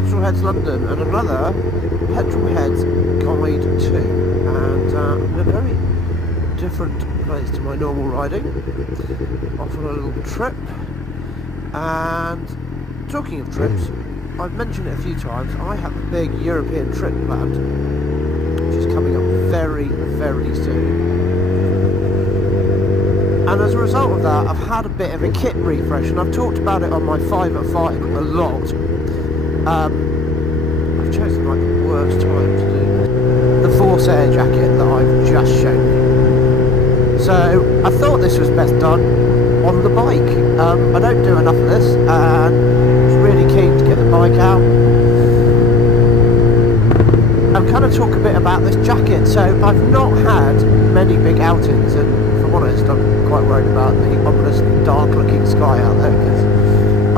Petrolheads London and another Petrolheads Guide to, and in a very different place to my normal riding, off on a little trip. And talking of trips, I've mentioned it a few times, I have a big European trip planned, which is coming up very, very soon. And as a result of that, I've had a bit of a kit refresh, and I've talked about it on my 5 at 5 a lot. I've chosen like the worst time to do this. The Forsair jacket that I've just shown you. So I thought this was best done on the bike. I don't do enough of this, and I was really keen to get the bike out and kind of talk a bit about this jacket. So I've not had many big outings, and if I'm honest, I'm quite worried about the ominously dark looking sky out there because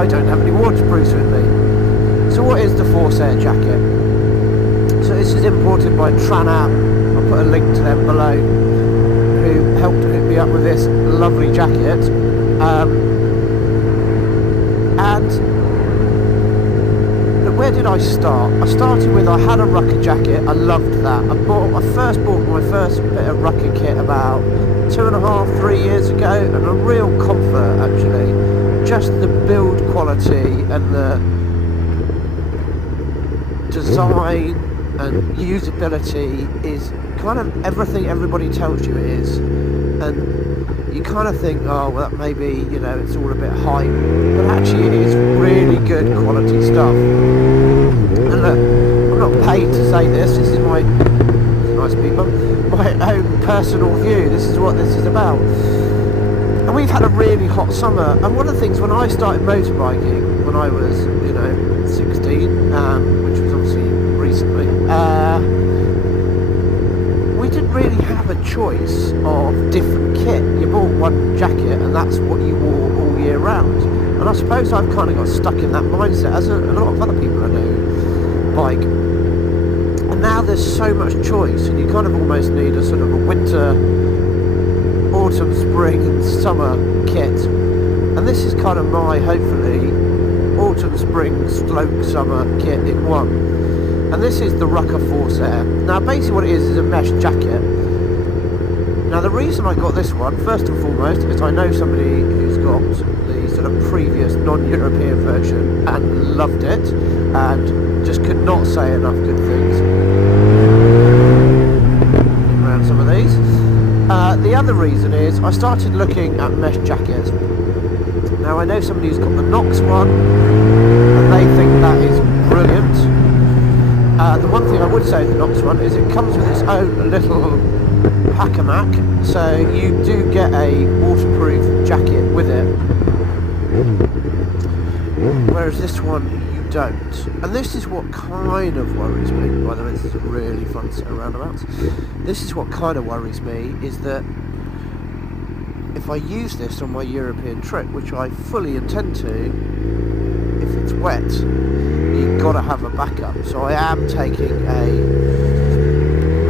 I don't have any waterproofs with me. So what is the Forsair jacket? So this is imported by Tranam. I'll put a link to them below, who helped hook me up with this lovely jacket. And where did I start? I started with, I had a Rukka jacket, I loved that. I first bought my first bit of Rukka kit about 2.5, 3 years ago, and a real comfort actually. Just the build quality and the design and usability is kind of everything everybody tells you it is. And you kind of think, oh well, that maybe, you know, it's all a bit hype, but actually it is really good quality stuff. And look, I'm not paid to say this is my, nice people, my own personal view. This is what this is about. And we've had a really hot summer, and one of the things when I started motorbiking when I was, you know, 16, which was obviously recently, we didn't really have a choice of different kit. You bought one jacket and that's what you wore all year round. And I suppose I've kind of got stuck in that mindset, as a lot of other people I know bike. And now there's so much choice, and you kind of almost need a sort of a winter, autumn, spring and summer kit. And this is kind of my, hopefully, autumn, spring, summer kit in one. And this is the Rukka Forsair. Now basically what it is a mesh jacket. Now the reason I got this one, first and foremost, is I know somebody who's got the sort of previous non-European version and loved it, and just could not say enough good things around some of these. The other reason is I started looking at mesh jackets. Now I know somebody who's got the Knox one, and they think that is brilliant. The one thing I would say with the Knox one is it comes with its own little pack-a-mac, so you do get a waterproof jacket with it, whereas this one you don't. And this is what kind of worries me. By the way, this is a really fun set of roundabouts. This is what kind of worries me, is that if I use this on my European trip, which I fully intend to, if it's wet, you've got to have a backup. So I am taking a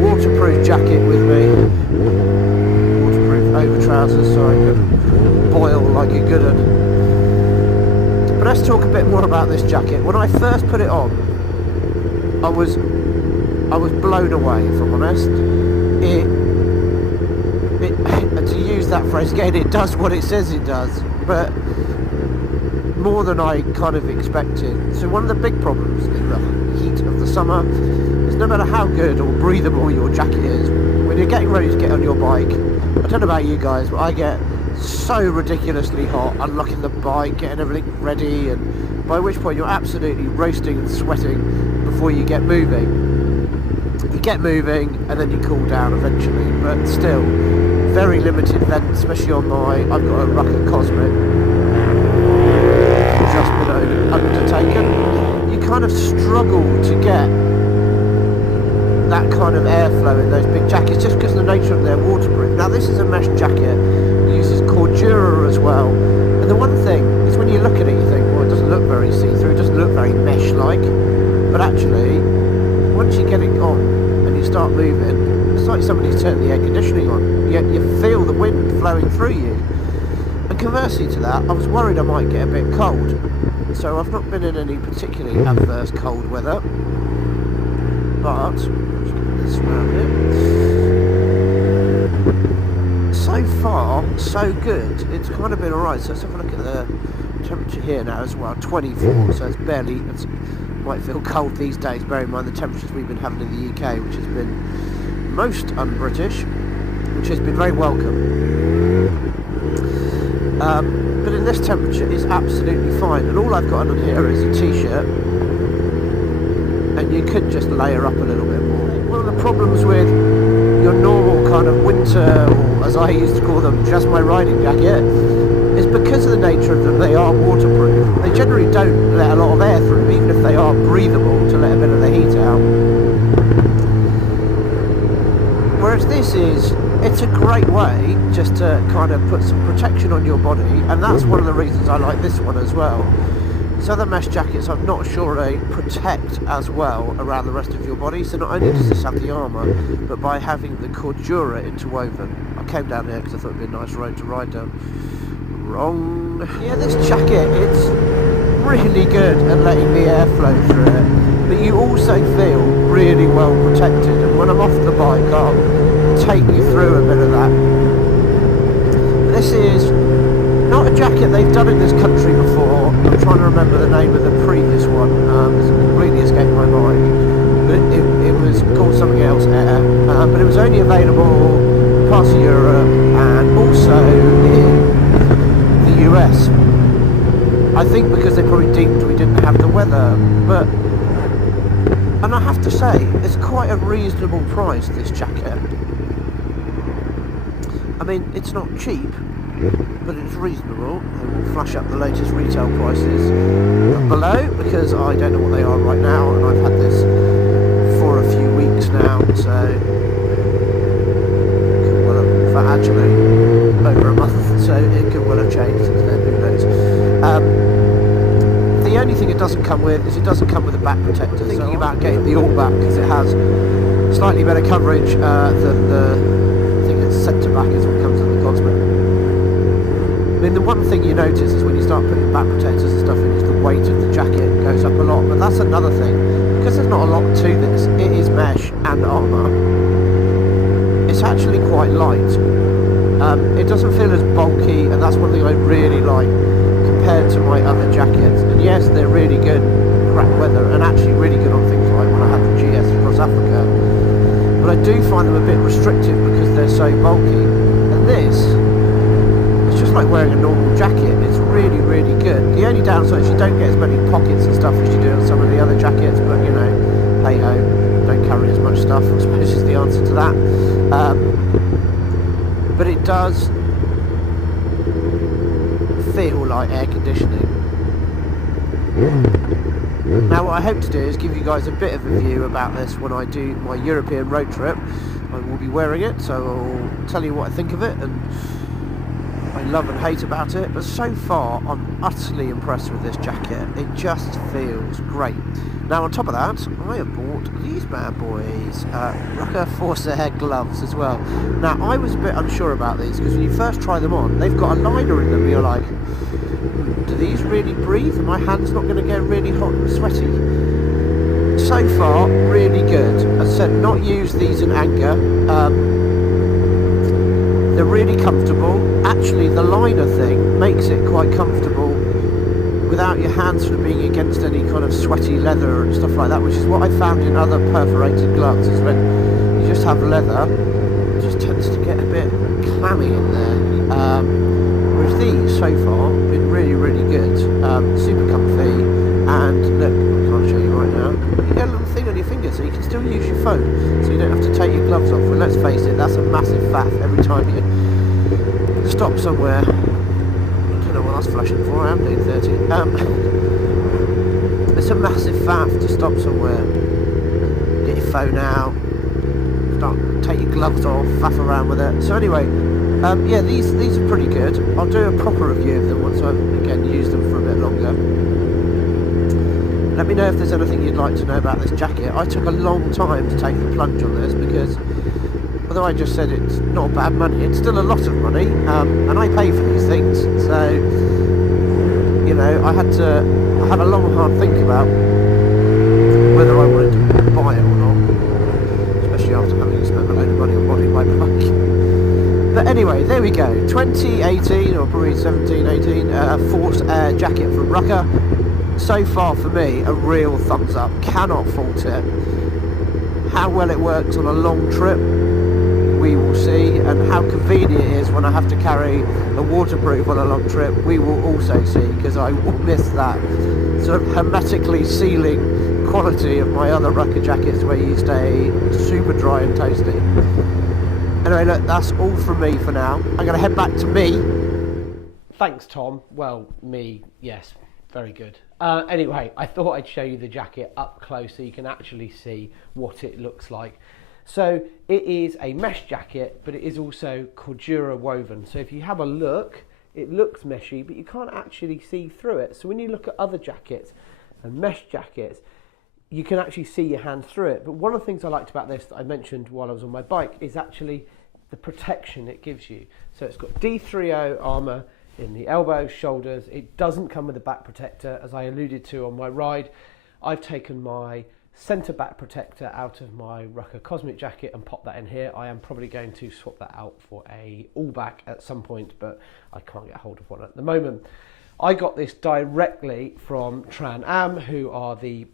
waterproof jacket with me, waterproof over trousers so I can boil like a good one. But let's talk a bit more about this jacket. When I first put it on, I was blown away, if I'm honest. To use that phrase again, it does what it says it does, but more than I kind of expected. So one of the big problems in the heat of the summer is no matter how good or breathable your jacket is, when you're getting ready to get on your bike, I don't know about you guys, but I get so ridiculously hot unlocking the bike, getting everything ready, and by which point you're absolutely roasting and sweating before you get moving. You get moving and then you cool down eventually, but still very limited vent, especially on my, I've got a Rukka Cosmic just been undertaken. You kind of struggle to get that kind of airflow in those big jackets just because of the nature of their waterproof. Now this is a mesh jacket, it uses Cordura as well, and the one thing is when you look at it you think, well, it doesn't look very see-through, it doesn't look very mesh-like, but actually once you get it on and you start moving, it's like somebody's turned the air conditioning on. You feel the wind flowing through you. And conversely to that, I was worried I might get a bit cold. So I've not been in any particularly adverse cold weather. But, let's get this around here. So far, so good. It's kind of been alright. So let's have a look at the temperature here now as well. 24, so it's barely... might feel cold these days, bear in mind the temperatures we've been having in the UK, which has been most un-British, which has been very welcome. But in this temperature it's absolutely fine, and all I've got on here is a t-shirt, and you could just layer up a little bit more. One of the problems with your normal kind of winter, or as I used to call them, just my riding jacket, is because of the nature of them, they are waterproof. They generally don't let a lot of air through, even if they are breathable to let a bit of the heat out. Whereas this is, it's a great way just to kind of put some protection on your body, and that's one of the reasons I like this one as well. So the mesh jackets, I'm not sure they protect as well around the rest of your body, so not only does this have the armour, but by having the cordura interwoven. I came down here because I thought it would be a nice road to ride down. Wrong. Yeah, this jacket, it's really good at letting the air flow through it, but you also feel really well protected, and when I'm off the bike I'll take you through a bit of that. This is not a jacket they've done in this country before. I'm trying to remember the name of the previous one. It's completely escaped my mind, but it was called something else, Air, but it was only available in parts of Europe and also in US. I think because they probably deemed we didn't have the weather, but, and I have to say, it's quite a reasonable price, this jacket. I mean, it's not cheap, but it's reasonable. I will flash up the latest retail prices below, because I don't know what they are right now, and I've had this for a few weeks now, so well, actually over a month, so it could well have changed since then, who knows. The only thing it doesn't come with is it doesn't come with a back protector. Thinking about getting the all back because it has slightly better coverage than the thing that's centre back is what comes with the Cosmic. I mean, the one thing you notice is when you start putting back protectors and stuff in is the weight of the jacket goes up a lot, but that's another thing. Because there's not a lot to this, it is mesh and armour. It's actually quite light. It doesn't feel as bulky, and that's one thing I really like compared to my other jackets. And yes, they're really good crap weather, and actually really good on things like when I had the GS across Africa. But I do find them a bit restrictive because they're so bulky. And this, it's just like wearing a normal jacket. It's really, really good. The only downside is you don't get as many pockets and stuff as you do on some of the other jackets, but you know, hey ho, don't carry as much stuff, I suppose is the answer to that. But it does feel like air conditioning. Now what I hope to do is give you guys a bit of a view about this when I do my European road trip. I will be wearing it, so I'll tell you what I think of it and I love and hate about it, but so far I'm utterly impressed with this jacket. It just feels great. Now on top of that, I have bought these bad boys, Rukka Forsair gloves as well. Now I was a bit unsure about these because when you first try them on, they've got a liner in them. You're like, do these really breathe? Are my hands not going to get really hot and sweaty? So far, really good. As I said, not used these in anger. They're really comfortable. Actually, the liner thing makes it quite comfortable without your hands sort of being against any kind of sweaty leather and stuff like that, which is what I found in other perforated gloves, is when you just have leather, it just tends to get a bit clammy in there. Whereas these, so far, have been really, really good. Super comfy, and look, I can't show you right now, you get a little thing on your finger so you can still use your phone, so you don't have to take your gloves off. And let's face it, that's a massive faff every time you stop somewhere. What I was flashing for, I am doing 30. It's a massive faff to stop somewhere, get your phone out, take your gloves off, faff around with it. So anyway, yeah, these are pretty good. I'll do a proper review of them once I've again used them for a bit longer. Let me know if there's anything you'd like to know about this jacket. I took a long time to take the plunge on this because although I just said it's not bad money, it's still a lot of money, and I pay for these things, so, you know, I had a long, hard think about whether I wanted to buy it or not, especially after having spent a load of money on bodying my bike. But anyway, there we go, 2018, or probably 17, 18, Forsair jacket from Rukka. So far for me, a real thumbs up, cannot fault it. How well it works on a long trip, we will see, and how convenient it is when I have to carry a waterproof on a long trip, we will also see, because I will miss that sort of hermetically sealing quality of my other Rukka jackets where you stay super dry and toasty. Anyway, look, that's all from me for now. I'm going to head back to me. Thanks, Tom. Well, me, yes, very good. Anyway, I thought I'd show you the jacket up close so you can actually see what it looks like. So it is a mesh jacket, but it is also Cordura woven. So if you have a look, it looks meshy, but you can't actually see through it. So when you look at other jackets and mesh jackets, you can actually see your hand through it. But one of the things I liked about this that I mentioned while I was on my bike is actually the protection it gives you. So it's got D30 armour in the elbows, shoulders. It doesn't come with a back protector, as I alluded to on my ride. I've taken my centre back protector out of my Rukka Cosmic jacket and popped that in here. I am probably going to swap that out for a all back at some point, but I can't get hold of one at the moment. I got this directly from Tran Am, who are the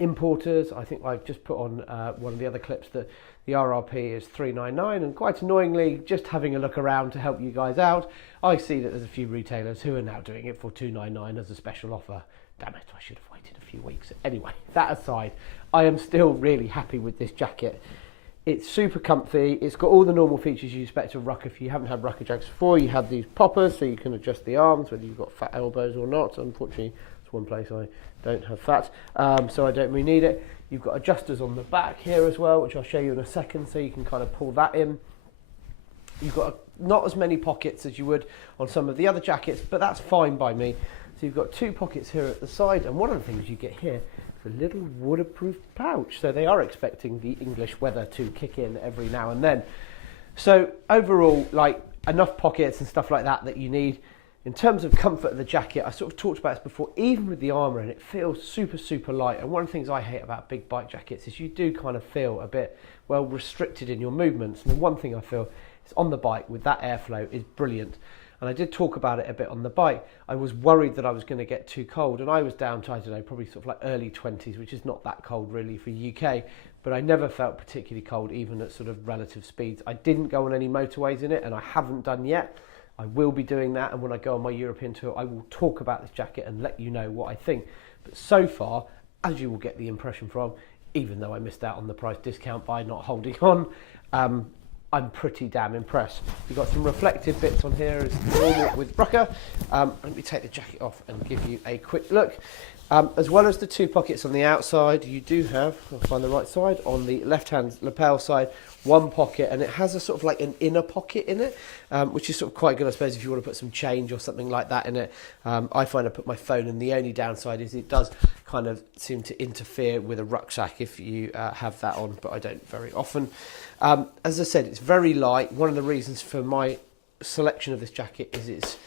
importers. I think I've just put on one of the other clips that the RRP is $3.99, and quite annoyingly, just having a look around to help you guys out, I see that there's a few retailers who are now doing it for $2.99 as a special offer. Damn it, I should have waited a few weeks. Anyway, that aside, I am still really happy with this jacket. It's super comfy. It's got all the normal features you expect of Rukka. If you haven't had Rukka jackets before, you have these poppers so you can adjust the arms, whether you've got fat elbows or not. Unfortunately, it's one place I don't have fat, so I don't really need it. You've got adjusters on the back here as well, which I'll show you in a second, so you can kind of pull that in. You've got not as many pockets as you would on some of the other jackets, but that's fine by me. So you've got two pockets here at the side, and one of the things you get here is a little waterproof pouch. So they are expecting the English weather to kick in every now and then. So overall, like, enough pockets and stuff like that that you need. In terms of comfort of the jacket, I sort of talked about this before, even with the armour in it, feels super, super light. And one of the things I hate about big bike jackets is you do kind of feel a bit, well, restricted in your movements. And the one thing I feel is on the bike with that airflow is brilliant. And I did talk about it a bit on the bike. I was worried that I was going to get too cold, and I was down to, I don't know, probably sort of like early 20s, which is not that cold really for UK, but I never felt particularly cold, even at sort of relative speeds. I didn't go on any motorways in it, and I haven't done yet. I will be doing that, and when I go on my European tour, I will talk about this jacket and let you know what I think. But so far, as you will get the impression from, even though I missed out on the price discount by not holding on, I'm pretty damn impressed. You've got some reflective bits on here as normal with Rukka. Let me take the jacket off and give you a quick look. As well as the two pockets on the outside, you do have, I'll find the right side, on the left-hand lapel side, one pocket, and it has a sort of like an inner pocket in it, which is sort of quite good, I suppose, if you want to put some change or something like that in it. I find I put my phone in. The only downside is it does kind of seem to interfere with a rucksack if you have that on, but I don't very often. As I said, it's very light. One of the reasons for my selection of this jacket is its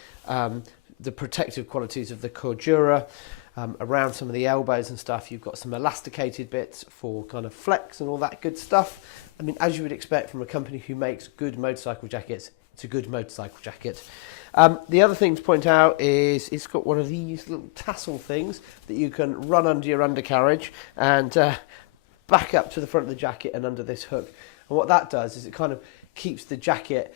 the protective qualities of the Cordura. Around some of the elbows and stuff, you've got some elasticated bits for kind of flex and all that good stuff. I mean, as you would expect from a company who makes good motorcycle jackets, it's a good motorcycle jacket. The other thing to point out is it's got one of these little tassel things that you can run under your undercarriage and back up to the front of the jacket and under this hook. And what that does is it kind of keeps the jacket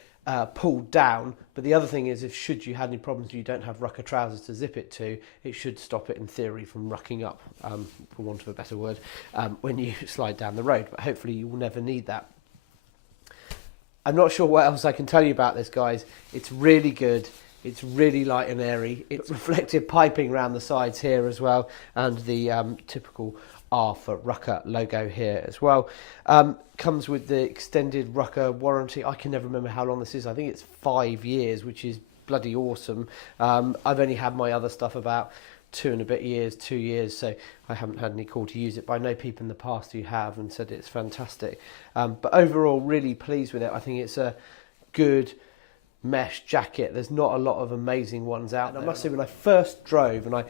pulled down, but the other thing is, if should you had any problems you don't have Rukka trousers to zip it to, it should stop it in theory from rucking up, for want of a better word, when you slide down the road, but hopefully you will never need that. I'm not sure what else I can tell you about this, guys. It's really good. It's really light and airy. It's reflective piping around the sides here as well, and the typical R for Rukka logo here as well. Comes with the extended Rukka warranty. I can never remember how long this is. I think it's 5 years, which is bloody awesome. I've only had my other stuff about 2 and a bit years, 2 years, so I haven't had any call to use it, but I know people in the past who have and said it's fantastic. But overall, really pleased with it. I think it's a good mesh jacket. There's not a lot of amazing ones out there. I must say, when I first drove and I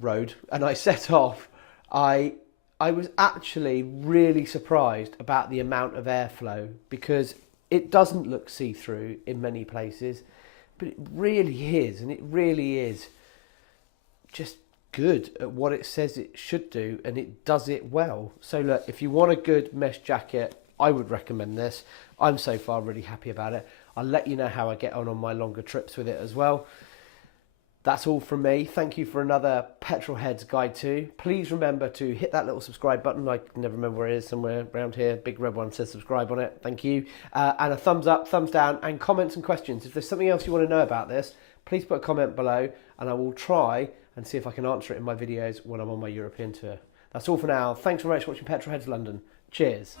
rode, and I set off, I was actually really surprised about the amount of airflow, because it doesn't look see-through in many places, but it really is, and it really is just good at what it says it should do, and it does it well. So look, if you want a good mesh jacket, I would recommend this. I'm so far really happy about it. I'll let you know how I get on my longer trips with it as well. That's all from me. Thank you for another Petrol Heads Guide 2. Please remember to hit that little subscribe button. I can never remember where it is, somewhere around here. Big red one says subscribe on it. Thank you. And a thumbs up, thumbs down, and comments and questions. If there's something else you want to know about this, please put a comment below, and I will try and see if I can answer it in my videos when I'm on my European tour. That's all for now. Thanks very much for watching Petrol Heads London. Cheers.